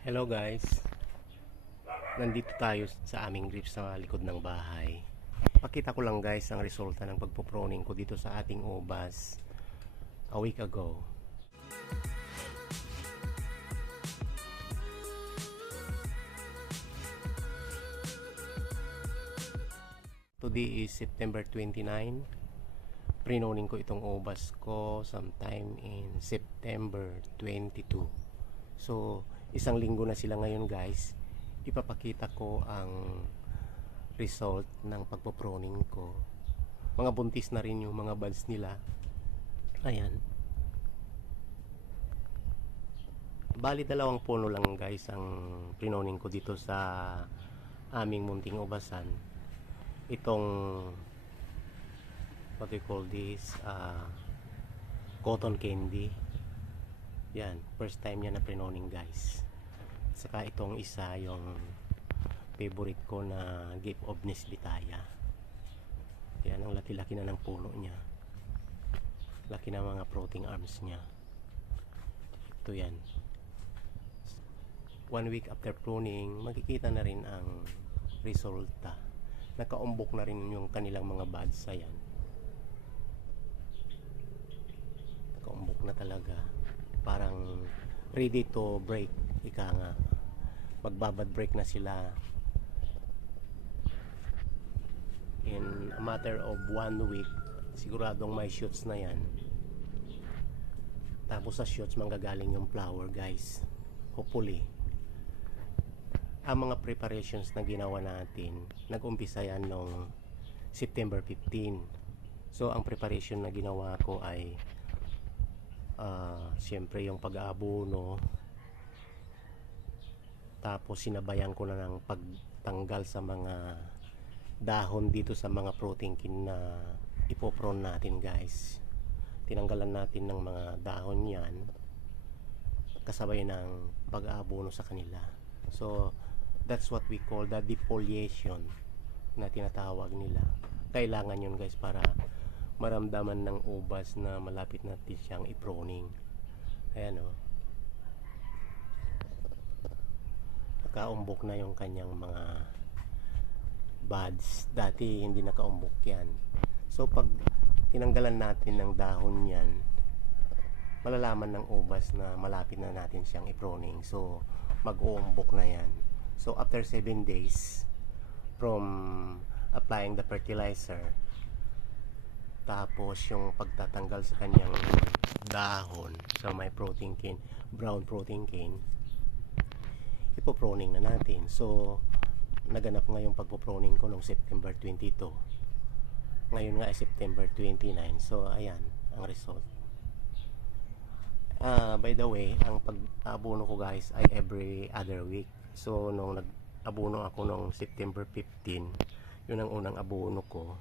Hello guys, nandito tayo sa aming drip sa likod ng bahay. Pakita ko lang guys ang resulta ng pagpoproning ko dito sa ating ubas a week ago. Today is September 29. Prenoning ko itong ubas ko sometime in September 22. So isang linggo na sila ngayon guys. Ipapakita ko ang result ng pagpoproning ko. Mga buntis na rin yung mga buds nila. Ayan. Bali dalawang puno lang guys ang prenoning ko dito sa aming munting ubasan. Itong what we call this cotton candy. Yan, first time niya na prenoning guys. Saka itong isa yung favorite ko na gift of Nesbitaya. Yan, ang laki-laki na ng puno niya. Laki na mga fruiting arms niya. Ito yan. 1 week after pruning, makikita na rin ang resulta. Nakaumbok na rin yung kanilang mga buds. Ayan. Nakaumbok na talaga. Parang ready to break. Ika nga. Magbabad break na sila. In a matter of 1 week, siguradong may shoots na yan. Tapos sa shoots manggagaling yung flower guys. Hopefully. Ang mga preparations na ginawa natin, nag-umpisa yan noong September 15. So ang preparation na ginawa ko ay siyempre yung pag-aabono, tapos sinabayan ko na ng pagtanggal sa mga dahon dito sa mga fruiting kin na ipopron natin guys. Tinanggalan natin ng mga dahon yan kasabay ng pag-aabono sa kanila. So that's what we call the defoliation na tinatawag nila. Kailangan yun guys para maramdaman ng ubas na malapit natin siyang i-proning. Ayan o. Nakaumbok na yung kanyang mga buds. Dati hindi nakaumbok yan. So pag tinanggalan natin ng dahon yan, malalaman ng ubas na malapit na natin siyang i-proning. So mag-uumbok na yan. So after 7 days from applying the fertilizer, tapos yung pagtatanggal sa kanyang dahon sa may protein cane, brown protein cane, ipoproning na natin. So naganap nga yung pagpoproning ko noong September 22. Ngayon nga ay September 29. So ayan ang result. By the way, ang pag-abono ko guys ay every other week. So nung nag-abono ako noong September 15, yun ang unang abono ko.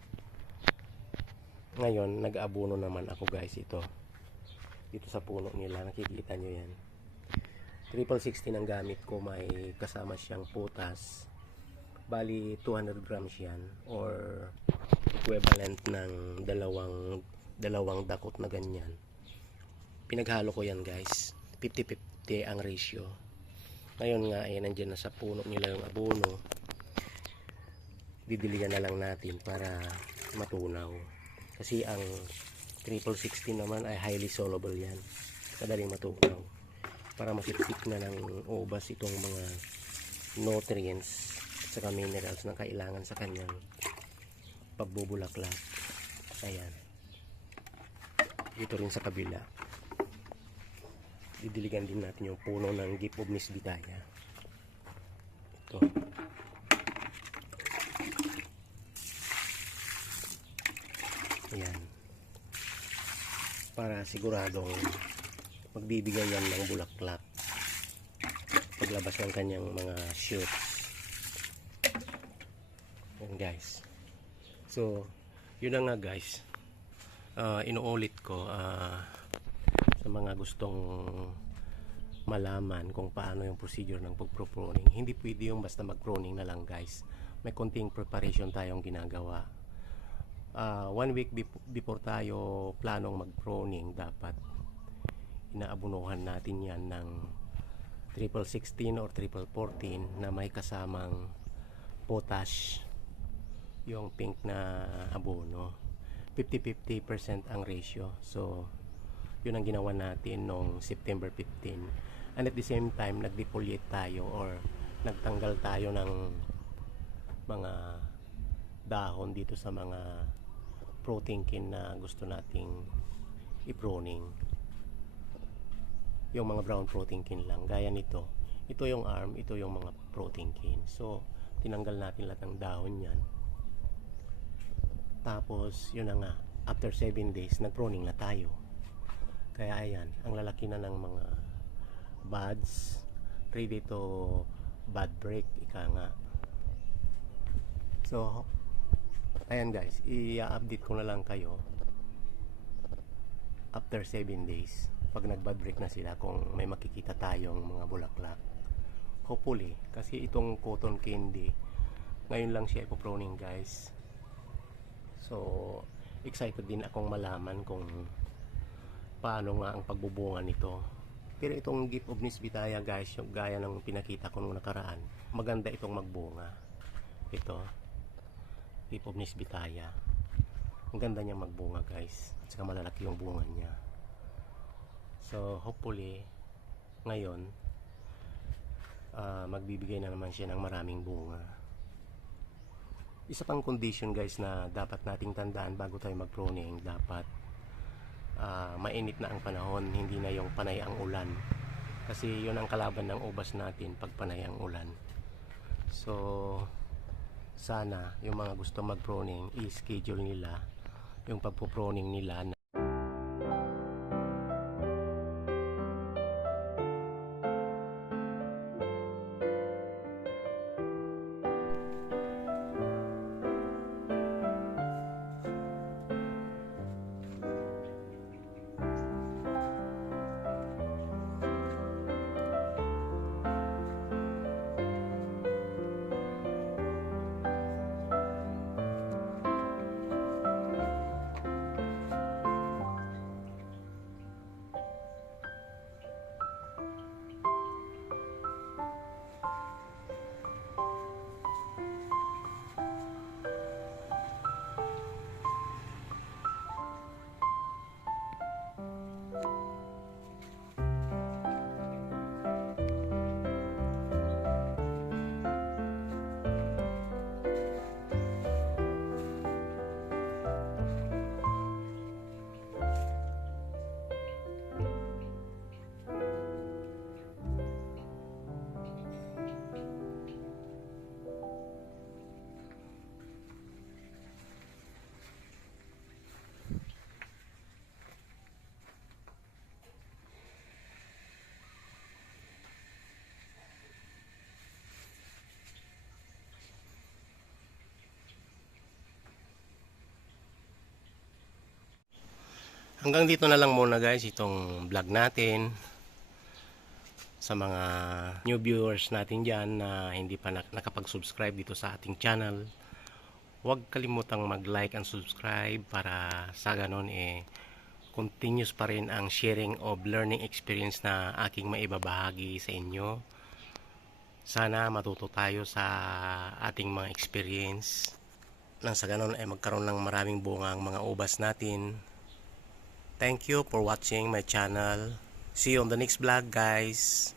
Ngayon nag-abono naman ako guys, ito dito sa puno nila, nakikita nyo yan. 360 ang gamit ko, may kasama siyang putas. Bali 200 grams yan, or equivalent ng dalawang dakot na ganyan. Pinaghalo ko yan guys, 50-50 ang ratio. Ngayon nga ay nandiyan na sa puno nila yung abono. Didiligan na lang natin para matunaw. Kasi ang 360 naman ay highly soluble yan. Madaling matunaw. Para masipsip na ng ubas itong mga nutrients at saka minerals na kailangan sa kanyang pagbubulaklak. Ayan. Dito rin sa kabila. Didiligan din natin yung puno ng gift of Nesbitaya. Ito. Ayan. Para siguradong magbibigay yan ng bulaklak paglabas ng kanyang mga shoots. Ayan guys. So yun na nga guys. Inuulit ko sa mga gustong malaman kung paano yung procedure ng pag-pruning. Hindi pwede yung basta mag-pruning na lang guys. May konting preparation tayong ginagawa. 1 week before tayo planong mag-pruning, dapat inaabunuhan natin yan ng triple 16 or triple 14 na may kasamang potash, yung pink na abono. 50-50% ang ratio. So yun ang ginawa natin noong September 15, and at the same time nag-defoliate tayo or nagtanggal tayo ng mga dahon dito sa mga protein kin na gusto nating i-pruning. Yung mga brown protein kin lang, gaya nito. Ito yung arm, ito yung mga protein kin. So tinanggal natin lahat ng dahon yan. Tapos yun na nga, after 7 days nag-pruning na tayo. Kaya ayan, ang lalaki na ng mga buds, ready to bud break, ika nga. So ayan guys, i-update ko na lang kayo after 7 days pag nag-bud break na sila, kung may makikita tayong mga bulaklak. Hopefully, kasi itong cotton candy ngayon lang siya ipo-pruning guys. So excited din akong malaman kung paano nga ang pagbubunga nito. Pero itong Gift of Nisbitaya guys, yung gaya ng pinakita ko nung nakaraan, maganda itong magbunga. Ito, Gift of Nisbitaya, ang ganda niya magbunga guys, at saka malalaki yung bunga niya. So hopefully ngayon magbibigay na naman siya ng maraming bunga. Isa pang condition guys na dapat nating tandaan bago tayo mag-pruning, dapat mainit na ang panahon, hindi na yung panay ang ulan, kasi yun ang kalaban ng ubas natin pag panay ang ulan. So sana yung mga gusto mag-pruning, i-schedule nila yung pagpo-pruning nila. Hanggang dito na lang muna guys itong vlog natin. Sa mga new viewers natin dyan na hindi pa nakapag-subscribe dito sa ating channel, huwag kalimutang mag-like and subscribe para sa ganon continuous pa rin ang sharing of learning experience na aking maibabahagi sa inyo. Sana matuto tayo sa ating mga experience nang sa ganon magkaroon ng maraming bunga ang mga ubas natin. Thank you for watching my channel. See you on the next vlog guys.